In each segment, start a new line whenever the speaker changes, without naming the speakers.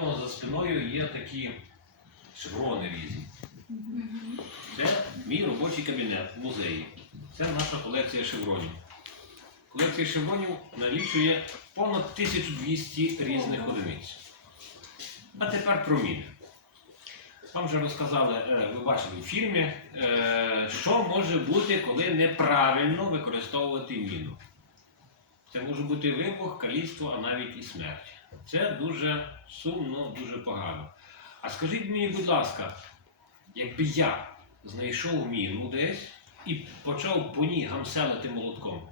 нього за спиною є такі шеврони різні. Це мій робочий кабінет в музеї. Це наша колекція шевронів. Колекція шевронів налічує понад 1200 різних одиниць. А тепер про міни. Вам вже розказали, е, ви бачили в фільмі, е, що може бути, коли неправильно використовувати міну. Це може бути вибух, каліцтво, а навіть і смерть. Це дуже сумно, дуже погано. А скажіть мені, будь ласка, якби я знайшов міну десь і почав по ній гамселити молотком,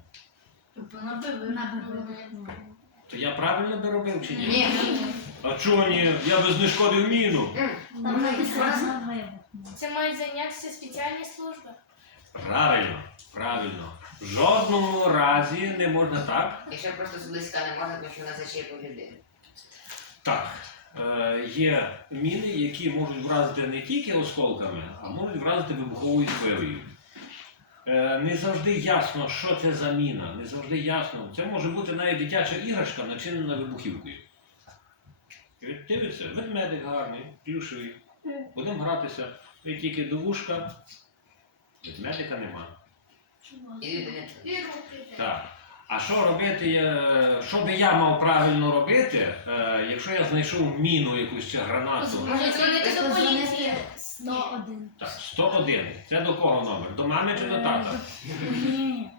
то я правильно би робив чи ні?
Ні.
А чого ні? Я би знешкодив міну.
Це мають зайнятися спеціальні служби.
Правильно, правильно. В жодному разі не можна так.
Якщо просто зблизька не можна, то що вона зачепить людину.
Так. Е, є міни, які можуть вразити не тільки осколками, а можуть вразити вибуховою хвилею. Е, не завжди ясно, що це за міна. Не завжди ясно. Це може бути навіть дитяча іграшка, начинена вибухівкою. І Дивиться, ведмедик гарний, плюшевий. Будемо гратися. І тільки до вушка. Ведмедика нема.
І.
Так. А що робити, е, що би я мав правильно робити, е, якщо я знайшов міну якусь чи гранату?
Може дзвонити до поліції.
101.
Так, 101. Це до кого номер? До мами чи до тата?
Ні.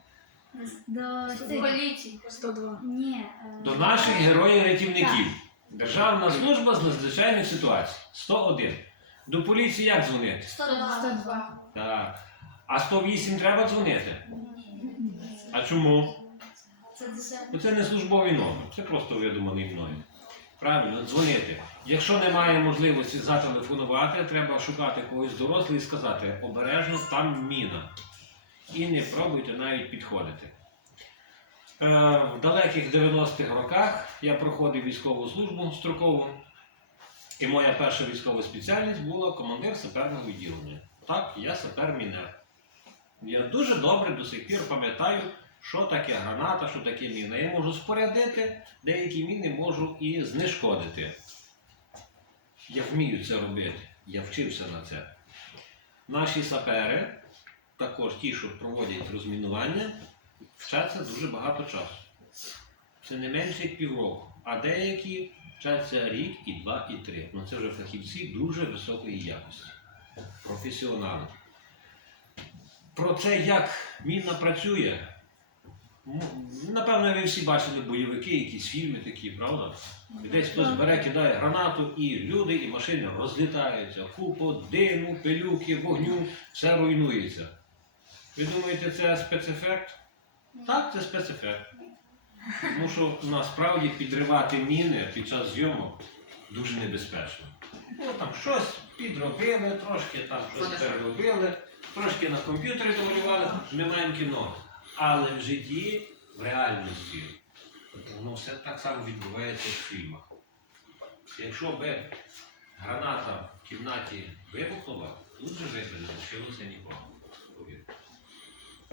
До цих.
Поліції.
102. Ні. е,
До наших героїв-рятівників. Державна служба з надзвичайних ситуацій. 101. До поліції як дзвонити?
102.
Так. А 108 треба дзвонити? А чому? Бо це не службовий номер, це просто видуманий мною. Правильно, дзвонити. Якщо немає можливості зателефонувати, треба шукати когось дорослого і сказати, обережно там міна. І не пробуйте навіть підходити. Е, в далеких 90-х роках я проходив військову службу строкову, і моя перша військова спеціальність була командир саперного відділення. Так, я сапер-мінер. Я дуже добре до сих пір пам'ятаю, що таке граната, що таке міна. Я можу спорядити, деякі міни можу і знешкодити. Я вмію це робити, я вчився на це. Наші сапери, також ті, що проводять розмінування, вчаться дуже багато часу. Це не менше як півроку. А деякі вчаться рік, і два, і три. Ну це вже фахівці дуже високої якості. Професіонали. Про це, як міна працює, напевно, ви всі бачили бойовики, якісь фільми такі, правда? І Десь хтось бере, кидає гранату, і люди, і машини розлітаються. Купа диму, пилюки, вогню, все руйнується. Ви думаєте, це спецефект? Так, це спецефект. Тому що насправді підривати міни під час зйомок дуже небезпечно. Ну, там щось підробили, трошки там щось переробили, трошки на комп'ютері домалювали, ми маємо кіно. Але в житті, в реальності, воно все так само відбувається в фільмах. Якщо би граната в кімнаті вибухнула, тут же жити не лишилося нікого.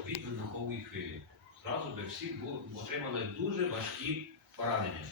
Від вибухової хвилі. Зразу би всі отримали дуже важкі поранення.